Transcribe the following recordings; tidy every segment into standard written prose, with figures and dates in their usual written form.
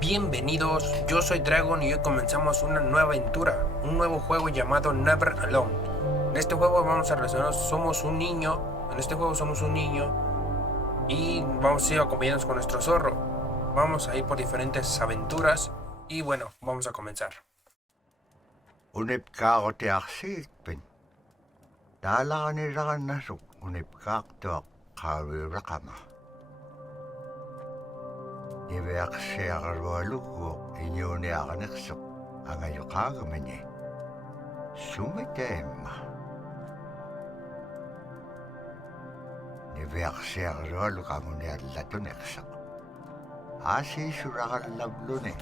Bienvenidos, yo soy Dragon y hoy comenzamos una nueva aventura, un nuevo juego llamado Never Alone. En este juego vamos a relacionarnos, somos un niño, en este juego somos un niño y vamos a ir acompañados con nuestro zorro. Vamos a ir por diferentes aventuras y bueno, vamos a comenzar. Unipkaaqutiarsiitpin taalaranilaqannasuk unipkaaqtuaq qaaviuraqama niviaqsiaqarualugguuq iñuuniaqaniqsuq angayoqaagamani sumitaimma niviaqsiaqarualuk anguniallatuneqsaq aasiisuraqallavluni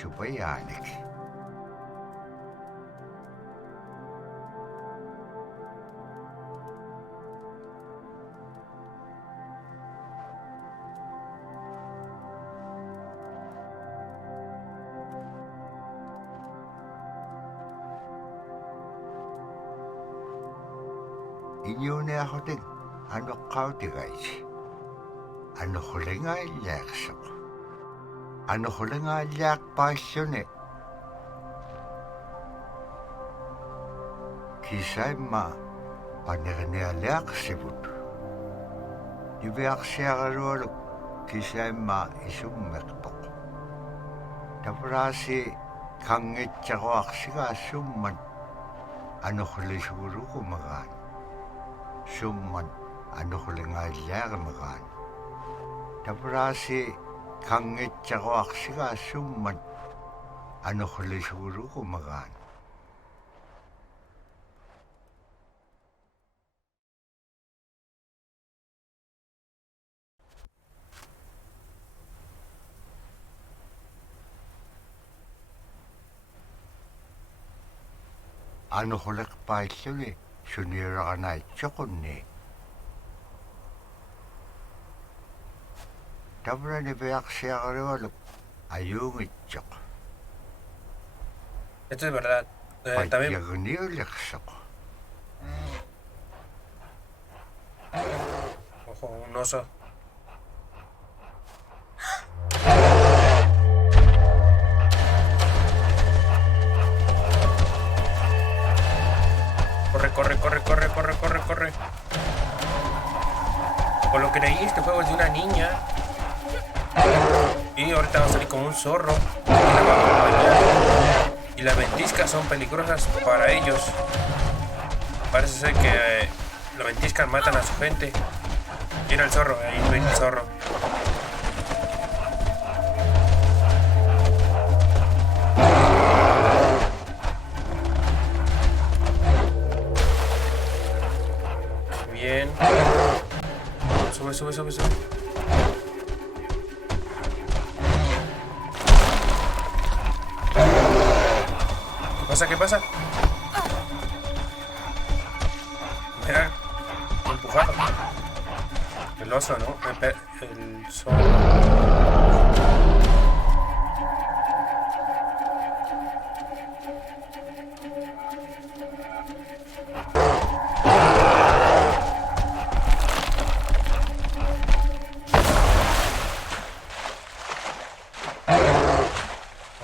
supayaanik iñuuniaqhutik anuqqautigaisi anuqulingaallaaqsuq anuqulingaallaaqpaalluni kisaimma paniqnialiaqsivut niviaqsiaqarualuk kisaimma isummeqpoq tavraasi kangitsaquaqsigaasumman anuqlisuguruqumagaan summan anuqulingaallaaqamagaan tavraasi kangitsaquaqsigaasumman anuqlisuguruqumagaan anuquliqpaalluni suniuraqanaitsoqunni tavrani viaqsiaqarualuk ayuungitsoq Esto es verdad. También, pattiagniuliqsoq ojo, un oso. Corre, corre, corre, corre, corre, corre, corre. Por lo que leí, este juego es de una niña. Y ahorita va a salir como un zorro. Y la va a acompañar. Y las ventiscas son peligrosas para ellos. Parece ser que los ventiscas matan a su gente. Mira el zorro, ahí ven el zorro. Bien. Sube, sube, sube, sube. ¿Qué pasa? ¿Qué pasa? Mira, empujado. El oso, ¿no? El zorro.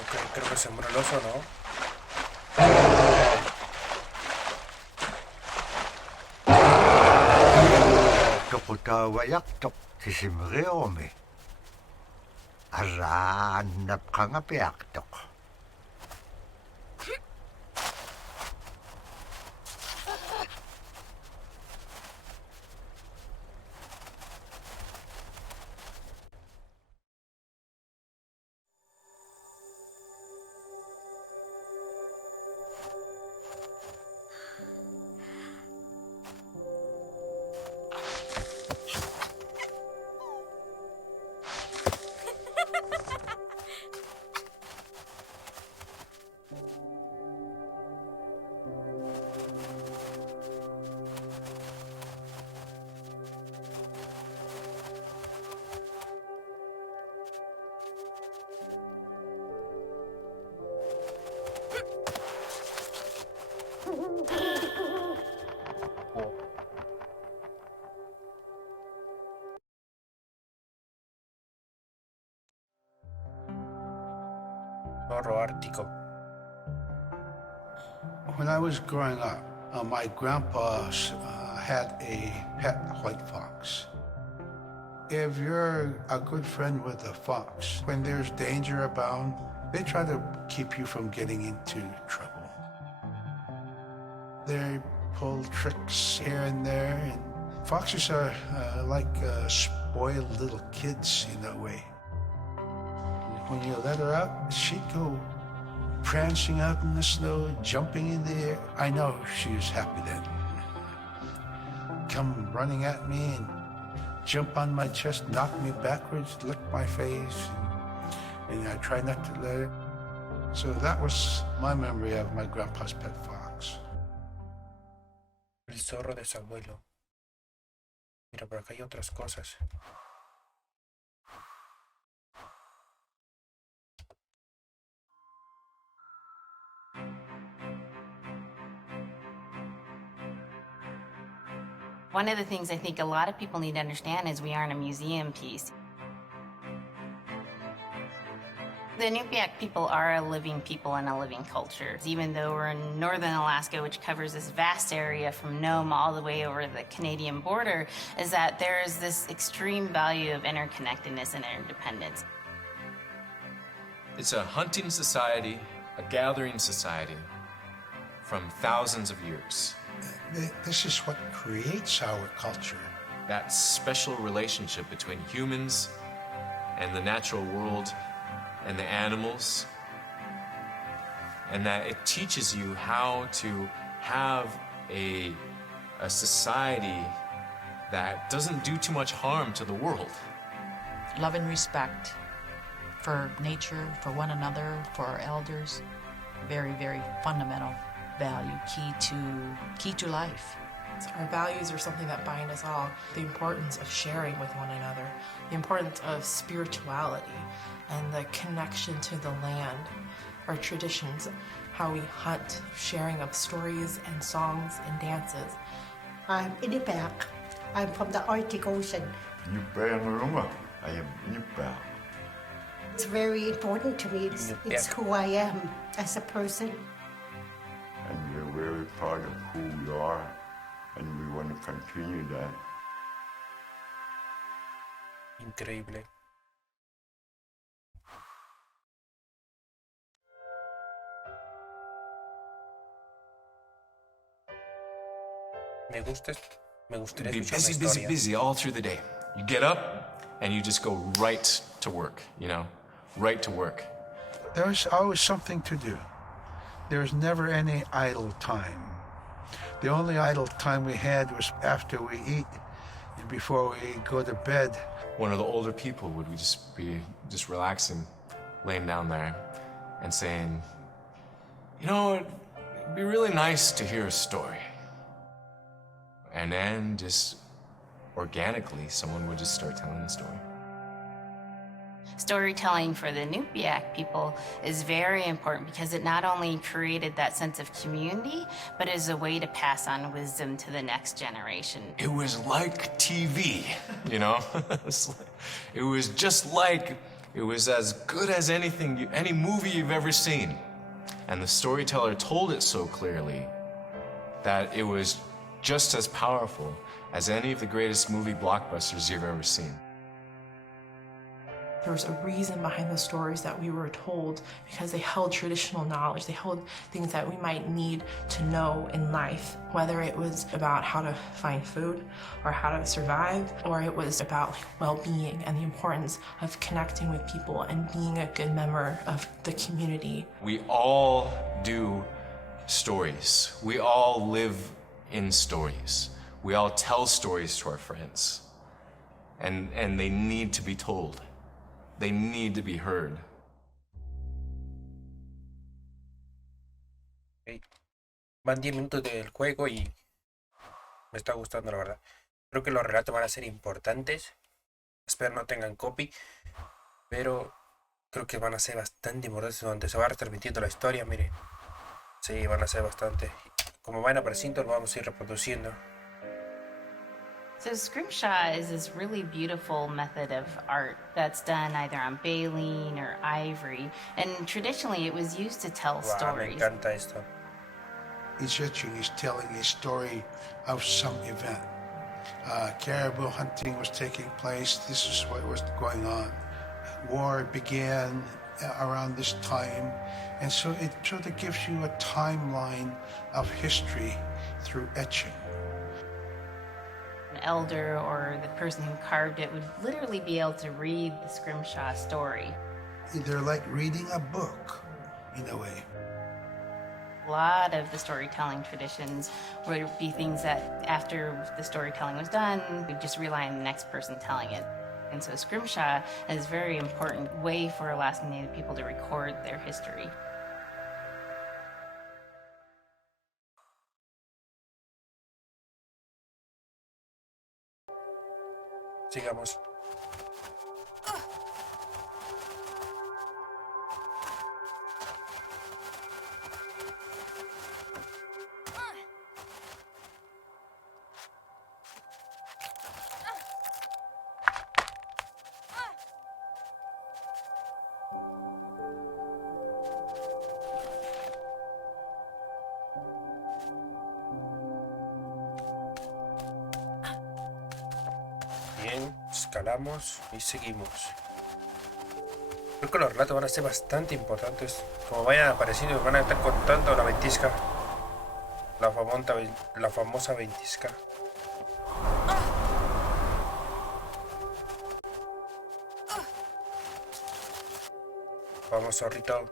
Ok, creo que se murió el oso, ¿no? toqutaavayaqtoq tisimriormi arraannapqangapiaqtoq Zorro ártico. When I was growing up, my grandpa had a pet white fox. If you're a good friend with a fox, when there's danger abound, they try to keep you from getting into trouble. They pull tricks here and there, and foxes are like spoiled little kids in a way. When you let her out, she'd go prancing out in the snow, jumping in the air. I know she was happy then. Come running at me and jump on my chest, knock me backwards, lick my face, and I try not to let her. So that was my memory of my grandpa's pet fox. El zorro de su abuelo. Mira, por acá hay otras cosas. One of the things I think a lot of people need to understand is we aren't a museum piece. The Inupiaq people are a living people and a living culture. Even though we're in northern Alaska, which covers this vast area from Nome all the way over the Canadian border, is that there is this extreme value of interconnectedness and interdependence. It's a hunting society, a gathering society from thousands of years. This is what creates our culture. That special relationship between humans and the natural world and the animals, and that it teaches you how to have a society that doesn't do too much harm to the world. Love and respect for nature, for one another, for our elders. Very, very fundamental value, key to life. Our values are something that bind us all. The importance of sharing with one another, the importance of spirituality, and the connection to the land, our traditions, how we hunt, sharing of stories and songs and dances. I'm Inupiaq. I'm from the Arctic Ocean. I am Inupiaq. It's very important to me. It's who I am as a person. And we're very proud of who we are, and we want to continue that. Increíble. Me gustaría Be escuchar una busy, busy, historia. busy all through the day. You get up and you just go right to work, right to work. There was always something to do. There was never any idle time. The only idle time we had was after we eat and before we go to bed. One of the older people would be relaxing, laying down there and saying, it'd be really nice to hear a story. And then just organically, someone would just start telling the story. Storytelling for the Inupiaq people is very important because it not only created that sense of community, but is a way to pass on wisdom to the next generation. It was like TV, It was just like, it was as good as any movie you've ever seen. And the storyteller told it so clearly that it was just as powerful as any of the greatest movie blockbusters you've ever seen. There was a reason behind the stories that we were told because they held traditional knowledge. They held things that we might need to know in life, whether it was about how to find food or how to survive, or it was about well-being and the importance of connecting with people and being a good member of the community. We all do stories. We all live in stories. We all tell stories to our friends. And they need to be told. They need to be heard. Okay. Van 10 minutos del juego y me está gustando, la verdad. Creo que los relatos van a ser importantes. Espero no tengan copy. Pero creo que van a ser bastante importantes donde se va retransmitiendo la historia, mire. Sí, van a ser bastante. Como van apareciendo, lo vamos a ir reproduciendo. So scrimshaw is this really beautiful method of art that's done either on baleen or ivory, and traditionally it was used to tell Wow, me stories. encanta esto. Each etching is telling a story of some event. Caribou hunting was taking place. This is what was going on. War began around this time, and so it sort of gives you a timeline of history through etching. An elder or the person who carved it would literally be able to read the scrimshaw story. They're like reading a book, in a way. A lot of the storytelling traditions would be things that after the storytelling was done, we'd just rely on the next person telling it. And so scrimshaw is a very important way for Alaskan Native people to record their history. Sigamos. Bien, escalamos y seguimos. Creo que los relatos van a ser bastante importantes. Como vayan apareciendo, van a estar contando la ventisca. La famosa ventisca. Vamos, zorrito.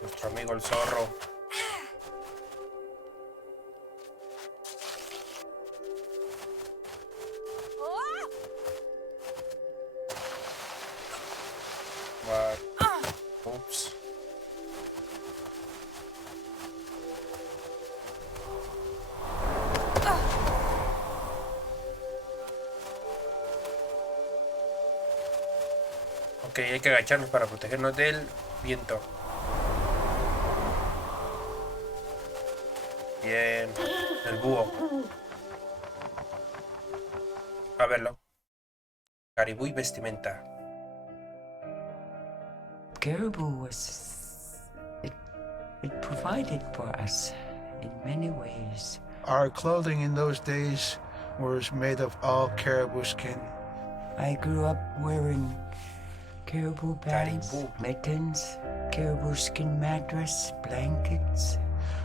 Nuestro amigo el zorro. Oops. Ok, hay que agacharnos para protegernos del viento. Bien. El búho. A verlo. Caribú y vestimenta. Caribou it provided for us in many ways. Our clothing in those days was made of all caribou skin. I grew up wearing caribou pants, Caribou. mittens, caribou skin mattress, blankets.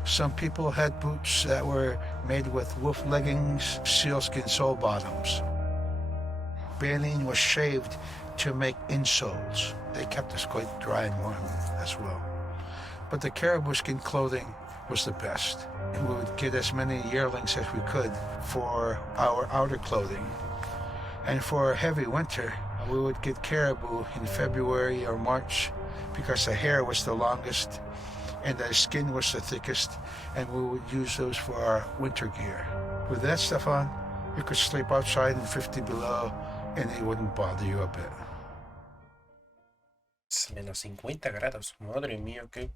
Some people had boots that were made with wolf leggings, sealskin sole bottoms. Baleen was shaved to make insoles. They kept us quite dry and warm as well. But the caribou skin clothing was the best. And we would get as many yearlings as we could for our outer clothing. And for heavy winter, we would get caribou in February or March because the hair was the longest and the skin was the thickest, and we would use those for our winter gear. With that stuff on, you could sleep outside in 50 below and it wouldn't bother you a bit. Menos 50 grados. Madre mía, qué.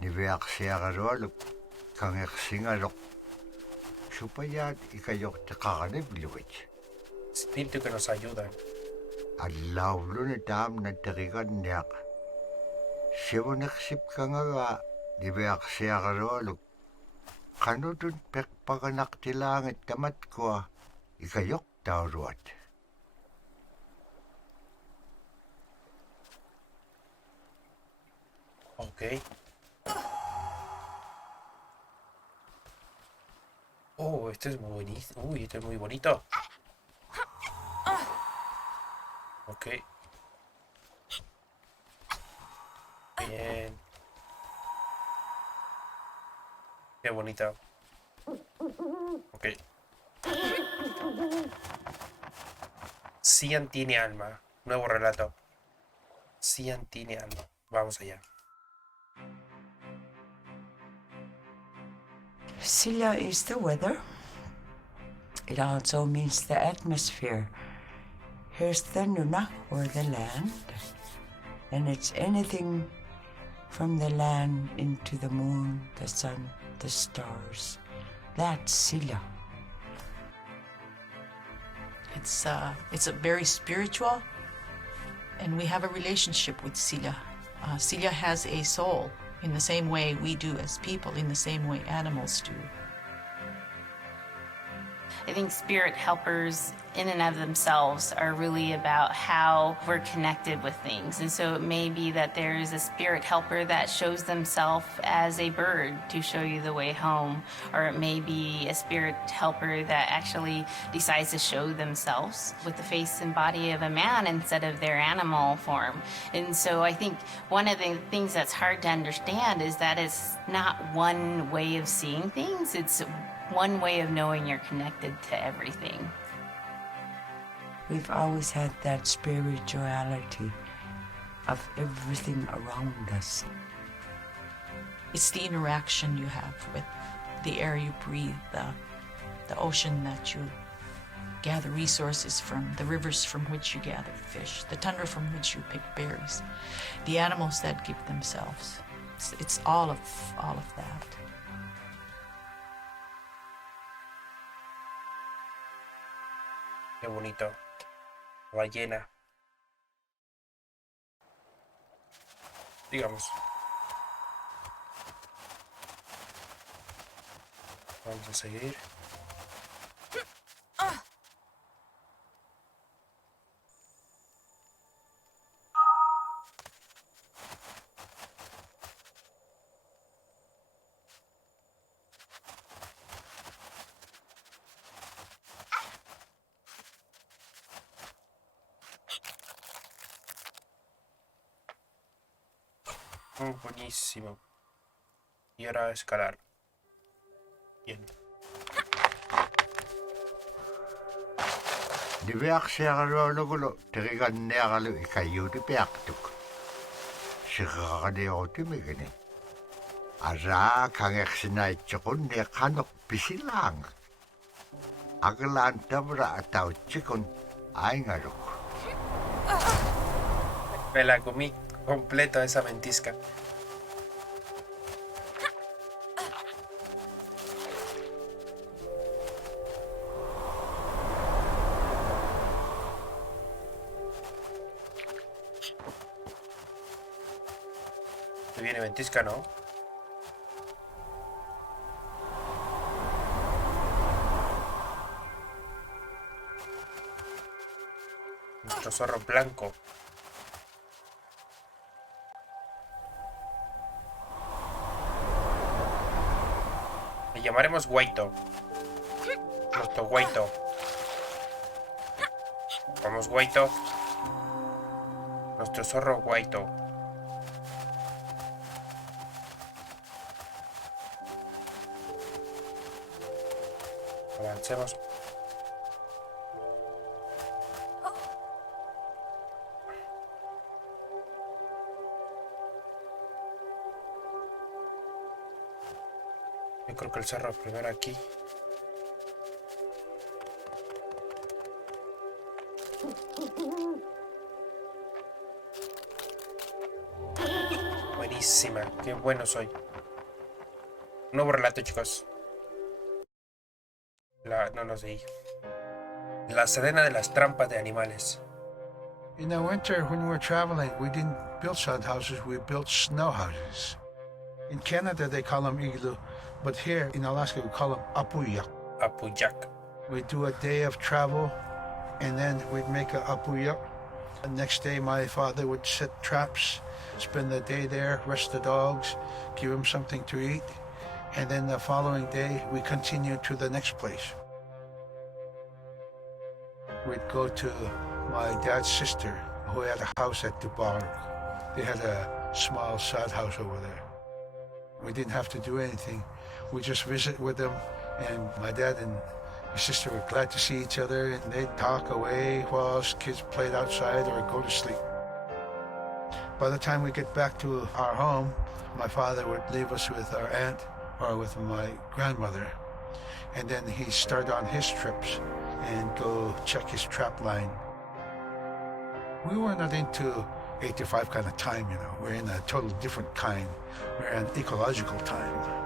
Niviaqsiaqalualuk kangersingalok supayat ikayok teqaqanipiluit. Espíritu que nos ayuda. Allauluni taam nateriganniaq sivuneqsip kangava niviaqsiaqalualuk qanutun peqpaganaqtilaangit tamatkua ikayok tauruat. Ok. Oh, este es muy bonito. Uy, este es muy bonito. Ok. Bien. Qué bonito. Ok. Cian tiene alma. Nuevo relato. Cian tiene alma. Vamos allá. Silla is the weather. It also means the atmosphere. Here's the Nuna, or the land. And it's anything from the land into the moon, the sun, the stars. That's Silla. It's a very spiritual, and we have a relationship with Silla. Silla has a soul in the same way we do as people, in the same way animals do. I think spirit helpers in and of themselves are really about how we're connected with things. And so it may be that there's a spirit helper that shows themselves as a bird to show you the way home, or it may be a spirit helper that actually decides to show themselves with the face and body of a man instead of their animal form. And so I think one of the things that's hard to understand is that it's not one way of seeing things, it's one way of knowing you're connected to everything. We've always had that spirituality of everything around us. It's the interaction you have with the air you breathe, the ocean that you gather resources from, the rivers from which you gather fish, the tundra from which you pick berries, the animals that give themselves. It's all of that. Qué bonito. Ballena. Digamos. Vamos a seguir. Buenísimo. Y ahora escalar. Bien. Diviaksiaqalualugulo teriganniaqalu ikayuuti piaqtuk. Siqaqaniutimigini. Araa kangersinaitsiqunni qanuq pisilaang. Agalaan tabra atautsikun aingaruk. Me la comí completa esa ventisca. Te viene ventisca, ¿no? Nuestro zorro blanco. Le llamaremos Guaito. Nuestro Guaito. Vamos, Guaito. Nuestro zorro Guaito. Avancemos. Yo creo que el cerro primero aquí. Buenísima, qué bueno soy. Nuevo relato, chicos. No sé. La cadena de las trampas de animales. In the winter, when we were traveling, we didn't build sod houses, we built snow houses. In Canada, they call them igloo, but here in Alaska, we call them apuyak. Apuyak. We'd do a day of travel, and then we'd make a apuyak. The next day, my father would set traps, spend the day there, rest the dogs, give them something to eat, and then the following day, we continued to the next place. We'd go to my dad's sister, who had a house at Dubar. They had a small sod house over there. We didn't have to do anything. we just visit with them, and my dad and my sister were glad to see each other, and they'd talk away while us kids played outside or go to sleep. By the time we get back to our home, my father would leave us with our aunt or with my grandmother, and then he'd start on his trips and go check his trap line. We were not into 8 to 5 kind of time, you know. We're in a total different kind. We're in ecological time.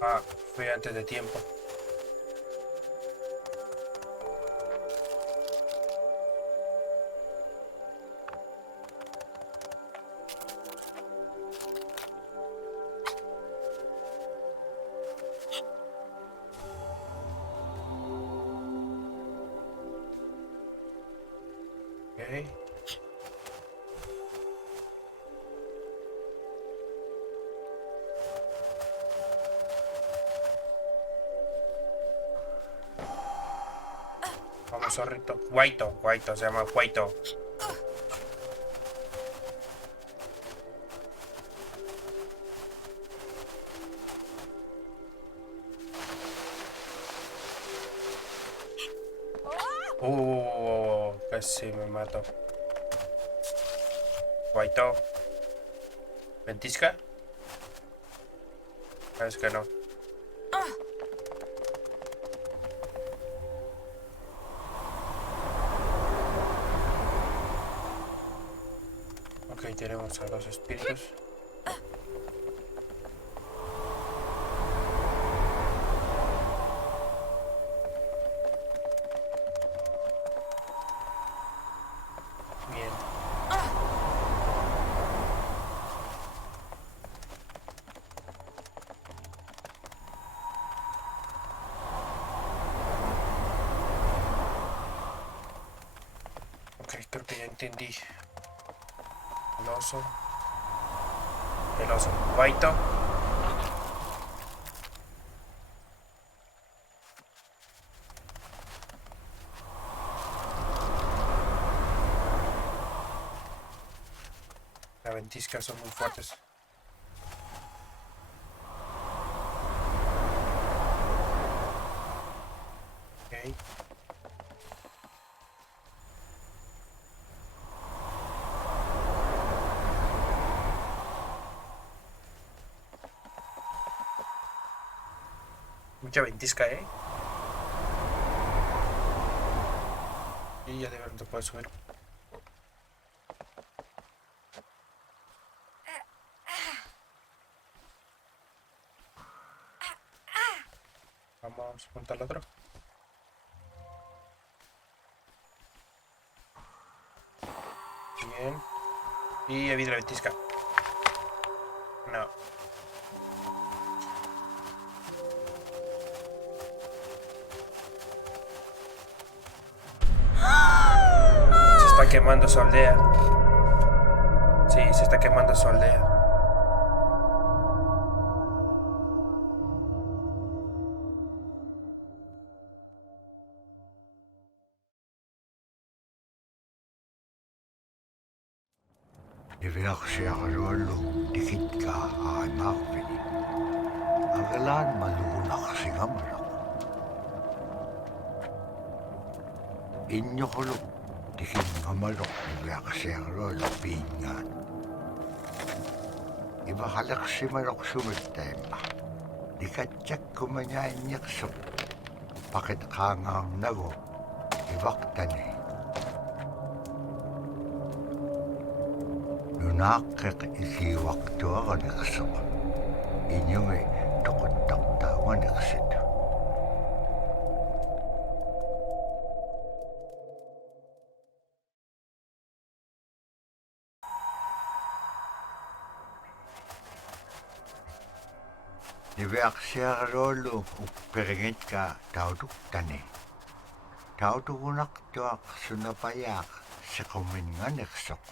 Ah, fui antes de tiempo. Okay. Vamos, zorrito. Guaito, se llama Guaito. Casi me mato. Guaito. ¿Ventisca? Es que no. Ok, tenemos a los espíritus. Bien. Ok, creo que ya entendí. El oso. Guaito. La ventisca son muy fuertes. Ok. Mucha ventisca, Y ya de ver, no te puedes subir. Vamos, junto al otro. Bien. Y evita la ventisca. No. Se está quemando su aldea. Sí, se está quemando su aldea. Iviaksiaqaluallu tikitqa aanaarpini. Agalaan maluunaqsingamluq. Inñoqulu tikinngamaluq iviaksiaqaluallu piingaan. Ivaqaleqsimaluq sumittaimma. Nikatjakkumañaanniqsuq paqitqaangaarnagu ivaqtani. Nunaaqqiq isiiwaqtuaqaniqsuq. Iñungi toquttaqtaawaniqsit. Niveaksiarolu upperingit ka tautuktani. Tautukunaktuak sunapayak sa kuminganeksok.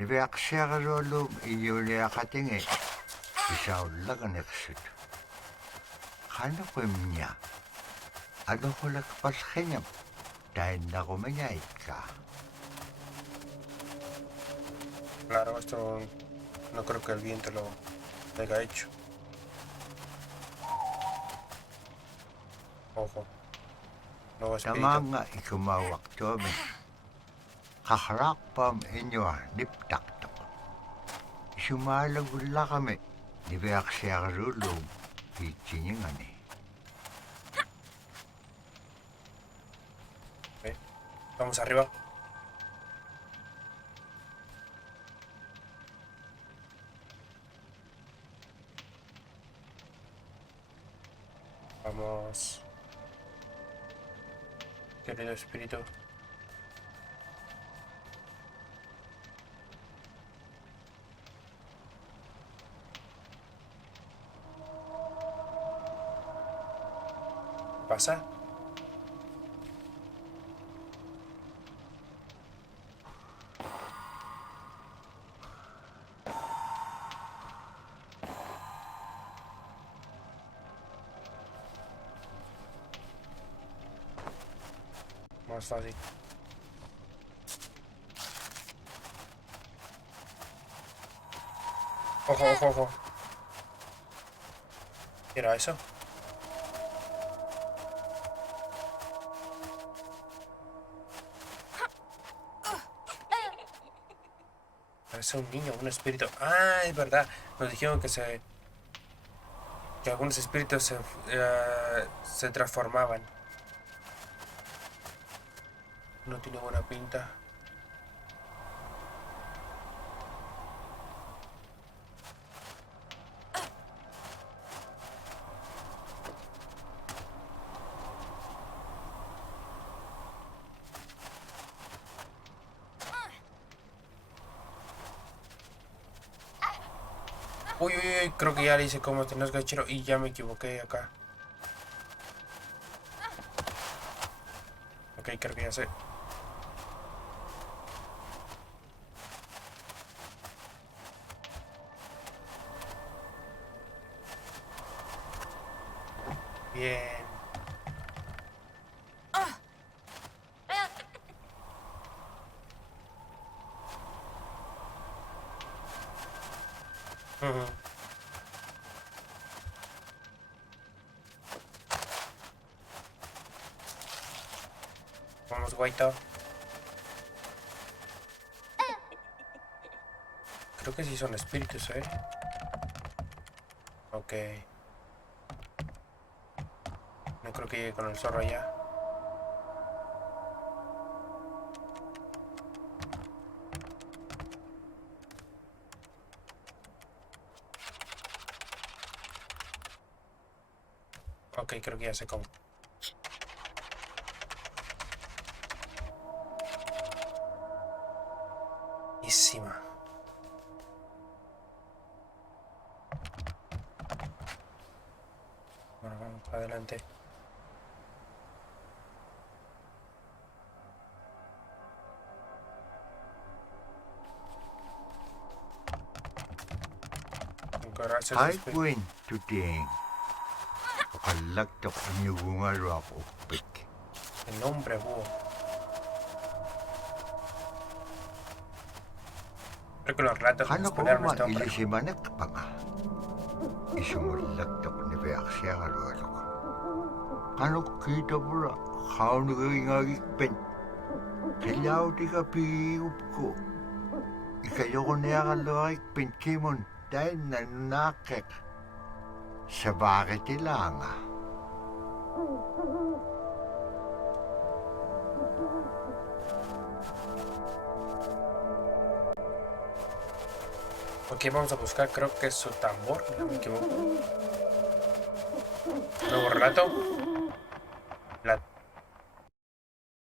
Niveaksiarolu iyuliakatingi isaulaganexut. Kano kumnya? Ano kulak paskanyam? Dahil na kumanyait ka. Claro, esto no creo que el viento lo haya hecho. Ojo. Nuevo espíritu. Tamanga ikumawak tomi. Kakarakpam inyo niptaktok. Sumalagula kami. Niveaksiarolu ichinyingani. Vamos arriba. Vamos. Querido espíritu. ¿Qué pasa? Más fácil. Ojo, ojo, ojo. ¿Qué era eso? Parece un niño, un espíritu. Ah, es verdad. Nos dijeron que algunos espíritus se transformaban. No tiene buena pinta. Uy, uy, uy, creo que ya le hice como tenés gachero y ya me equivoqué acá. Ok, creo que ya sé. Bien. Ujú. Vamos, guaita. Creo que sí son espíritus, ¿eh? Ok. No creo que llegue con el zorro allá. Ok, creo que ya sé cómo. Buenísima. Bueno, vamos para adelante. Gracias. Haikuin tuting. Kalaktok inyugungaru ako upik. El hombre búho. Creo que los ratos Kano nos ko ponen ma este hombre. ilisimanek pa nga. Isumulaktok ni Beaksiagarolok. Kano kita pula kaunugingagikpen. Kailaw di ka piup ko. Ikayoko niya kalawagikpen kimon dahil nanakek. Sa bakit ilanga? Ok, vamos a buscar, creo que es su tambor, no me equivoco. Nuevo relato.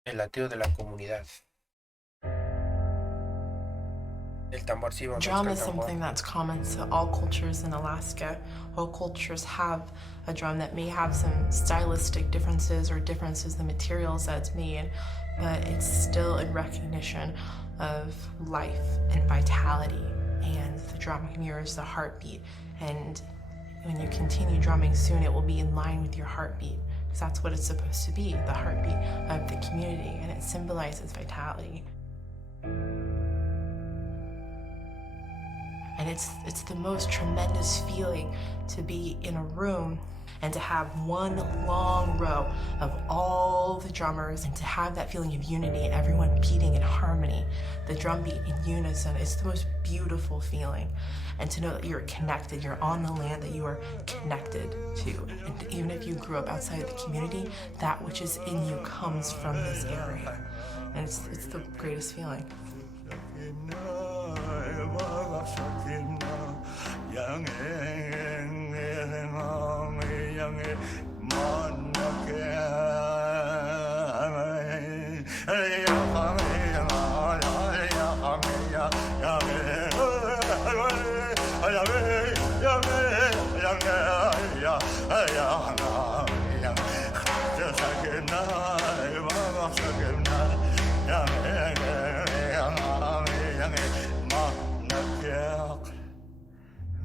El latido de la comunidad. El tambor, sí, vamos a Drum buscar is el tambor. something that's common to all cultures in Alaska. All cultures have a drum that may have some stylistic differences or differences in the materials that it's made, but it's still in recognition of life and vitality. And the drum mirrors the heartbeat. And when you continue drumming soon, it will be in line with your heartbeat, because that's what it's supposed to be, the heartbeat of the community, and it symbolizes vitality. And it's the most tremendous feeling to be in a room and to have one long row of all the drummers and to have that feeling of unity and everyone beating in harmony, the drum beat in unison. It's the most beautiful feeling. And to know that you're connected, you're on the land that you are connected to. And even if you grew up outside of the community, that which is in you comes from this area. And it's the greatest feeling.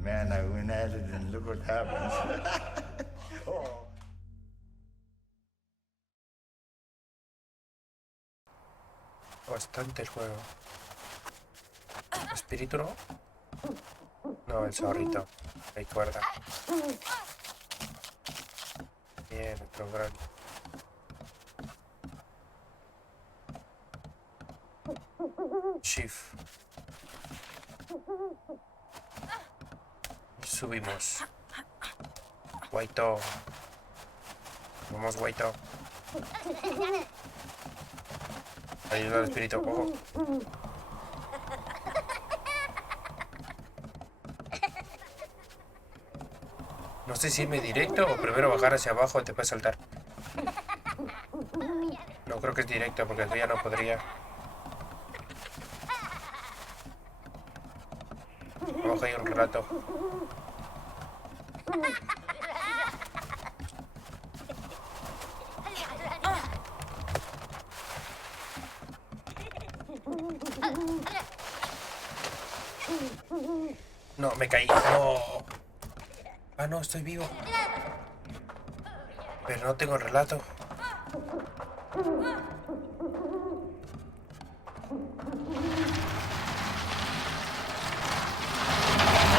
Man, I went at it and look what happens. Bastante el juego. ¿Espíritu no? No, el zorrito. Hay cuerda. Bien, otro gran. Shift. Subimos. Guaito. Vamos, guaito. Ayuda al espíritu. Ojo. No sé si irme directo o primero bajar hacia abajo y después saltar. No, creo que es directo porque aquí ya no podría. Vamos ahí un rato. No, me caí. No. Ah, no, estoy vivo. Pero no tengo relato.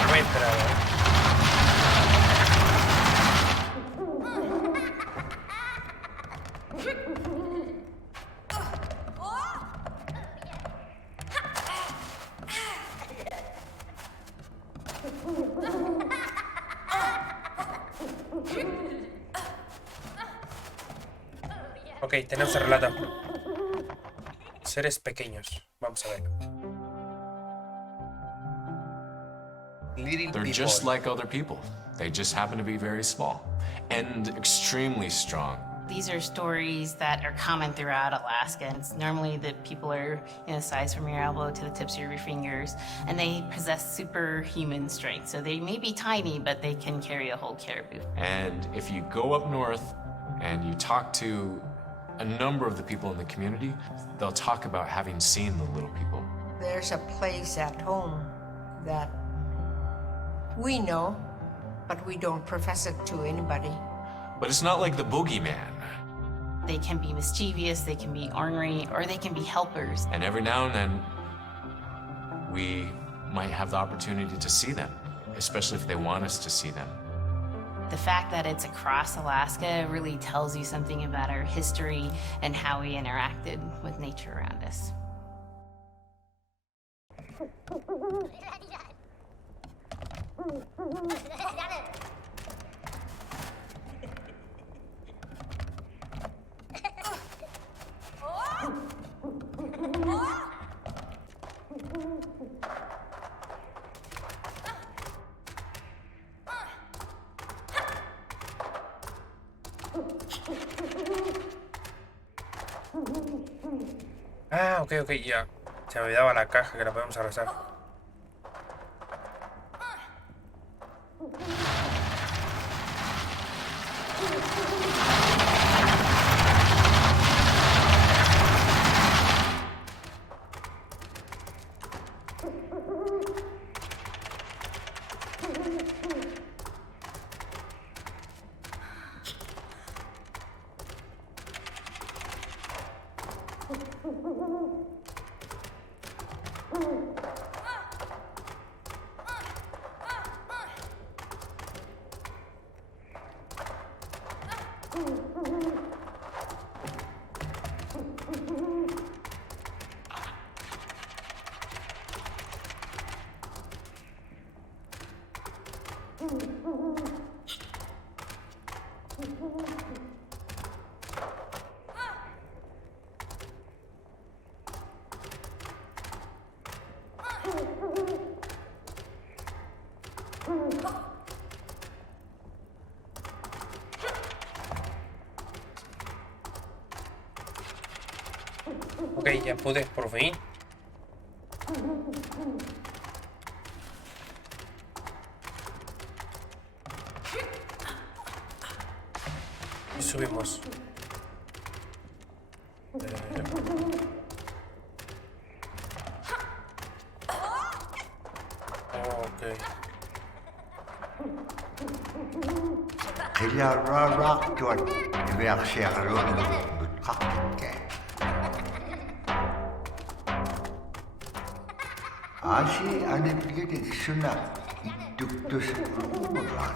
Voy a esperar, Ok, tenemos el relato. Seres pequeños. Vamos a ver. They're just like other people. They just happen to be very small and extremely strong. These are stories that are common throughout Alaska. And it's normally the people are in a size from your elbow to the tips of your fingers, and they possess superhuman strength. So they may be tiny, but they can carry a whole caribou. And if you go up north and you talk to a number of the people in the community, they'll talk about having seen the little people. There's a place at home that we know, but we don't profess it to anybody. But it's not like the boogeyman. They can be mischievous, they can be ornery, or they can be helpers. And every now and then, we might have the opportunity to see them, especially if they want us to see them. The fact that it's across Alaska really tells you something about our history and how we interacted with nature around us. Ah, ok, ya. Se me olvidaba la caja que la podemos arrasar. Ok, ya pude, por fin. Y subimos. Ok. Killer tuan verseron butkake. Asi ane pikir suna duktus ulan.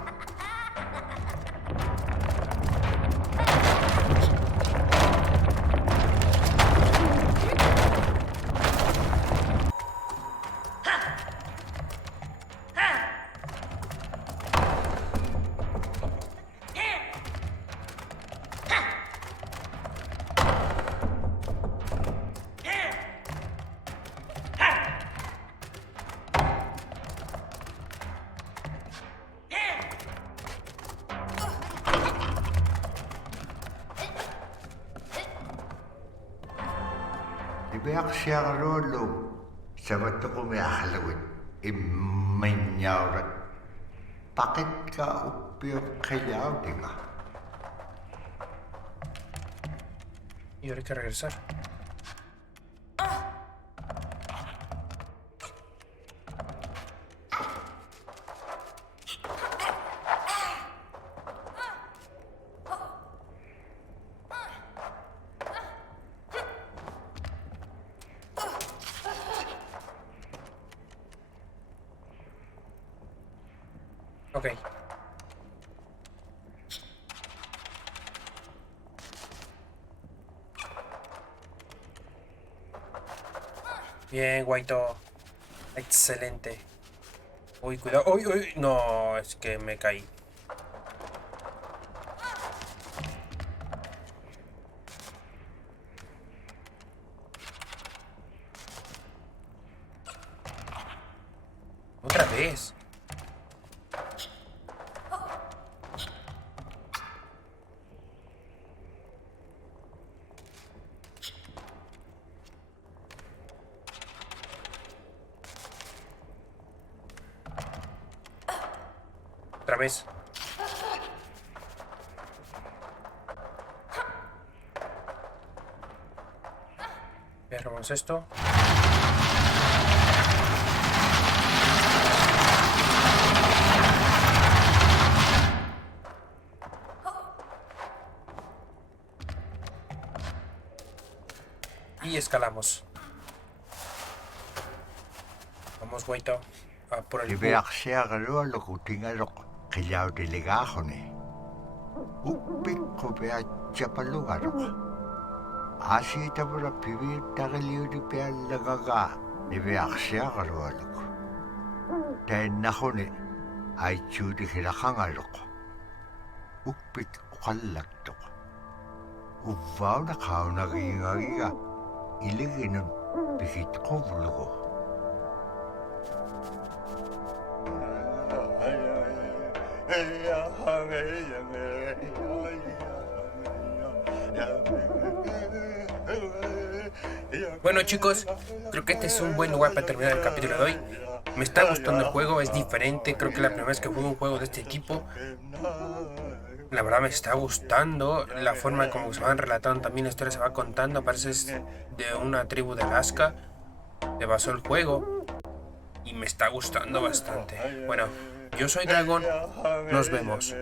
Verseron sabat ko may ahalawin imenyaurat. Bakit ka upir kayaw diga? Y ahora hay que regresar. Ok. Bien, Guaito. Excelente. Uy, cuidado. Uy, uy. No, es que me caí. Otra vez. Otra vez. Agarramos esto. Y escalamos. Vamos, Guaito. A por el Verseron lo kutingalok kayaw delegahone. Upik ko bea chapalugarok. Asi tabura pibi tagaliw di bea lagaga ni verseron. Dahil nahone ay chudi hilakangalok. Upik ukalagtok. Uvaw na kao nagingagiga. Iliginun bihit ko bulugo. Bueno, chicos, creo que este es un buen lugar para terminar el capítulo de hoy. Me está gustando el juego, es diferente. Creo que la primera vez que juego un juego de este tipo. La verdad me está gustando la forma como se van relatando también la historia, se va contando. Parece es de una tribu de Alaska. Le basó el juego y me está gustando bastante. Bueno, yo soy Dragón. Nos vemos.